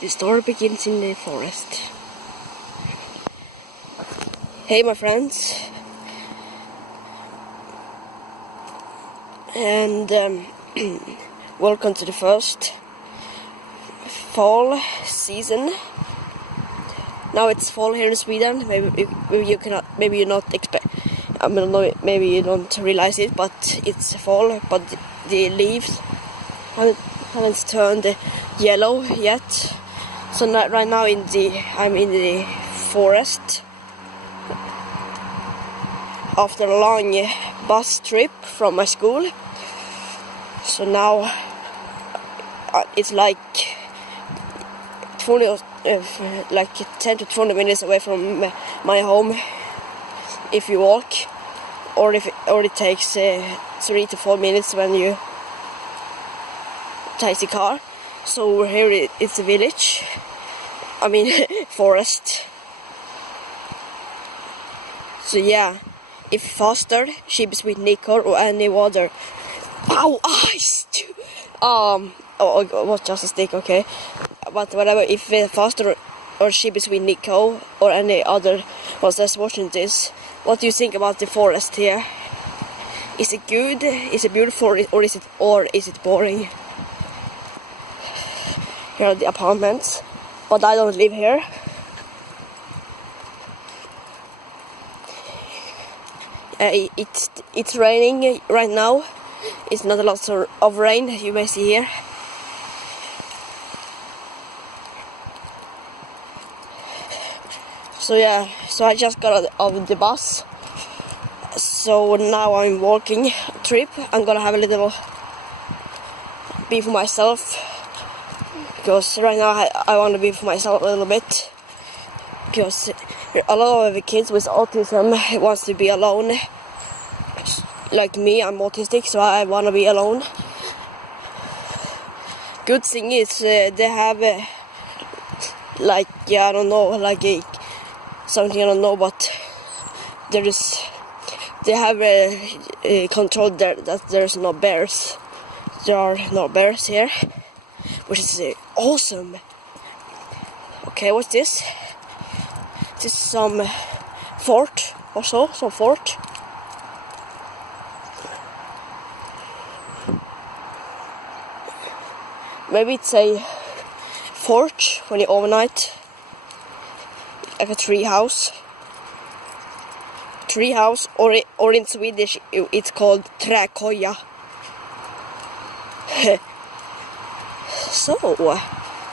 The story begins in the forest. Hey my friends, and welcome to the first fall season. Now it's fall here in Sweden. Maybe you're not expect. I don't know. Maybe you don't realize it, but it's fall. But the leaves haven't turned yellow yet. So right now I'm in the forest after a long bus trip from my school. So now it's like 10 to 20 minutes away from my home if you walk, or it takes 3 to 4 minutes when you take the car. So here it's a village. I mean forest. So yeah, if Foster, Sheep Sweet Nico, or any other, ow, eyes. It was just a stick, okay. But whatever, if Foster or Sheep Sweet Nico or any other ones that's watching this, what do you think about the forest here? Is it good? Is it beautiful, or is it boring? Here are the apartments, but I don't live here. It's raining right now. It's not a lot of rain, you may see here. So yeah, so I just got out of the bus. So now I'm walking a trip. I'm gonna have a little be for myself, because right now I want to be for myself a little bit, because a lot of the kids with autism wants to be alone. Like me, I'm autistic, so I want to be alone. Good thing is they have I don't know, something I don't know, but they have control there that there's no bears. There are no bears here, which is awesome. Okay, what's this? This is some fort also, some fort. Maybe it's a fort when you overnight, like a tree house. Tree house, or in Swedish it's called träkoja. So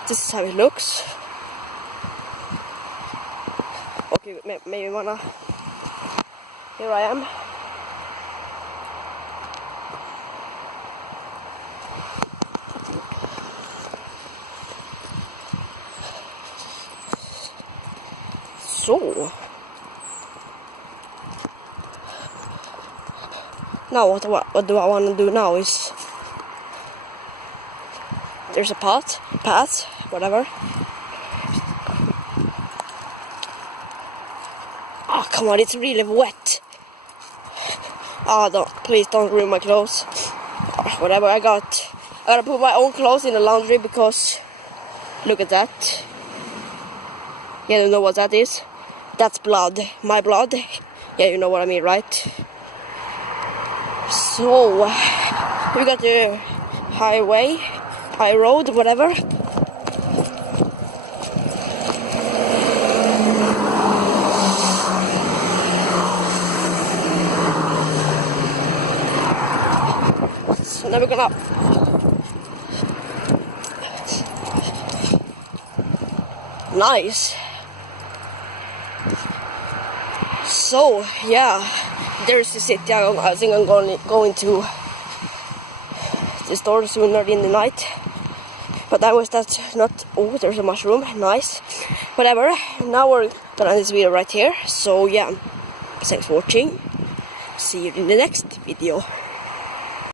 this is how it looks. Okay, maybe wanna. Here I am. So now what do I want to do now is there's a path, whatever. Oh come on, it's really wet. Please don't ruin my clothes. Whatever, I gotta put my own clothes in the laundry, because look at that. You don't know what that is? That's blood. My blood. Yeah, you know what I mean, right? So we got the high road, whatever. So now we're gonna nice. So yeah, there's the city. I think I'm going to the store sooner in the night. But that's not. Oh, there's a mushroom. Nice. Whatever. Now we're gonna end this video right here. So yeah, thanks for watching. See you in the next video.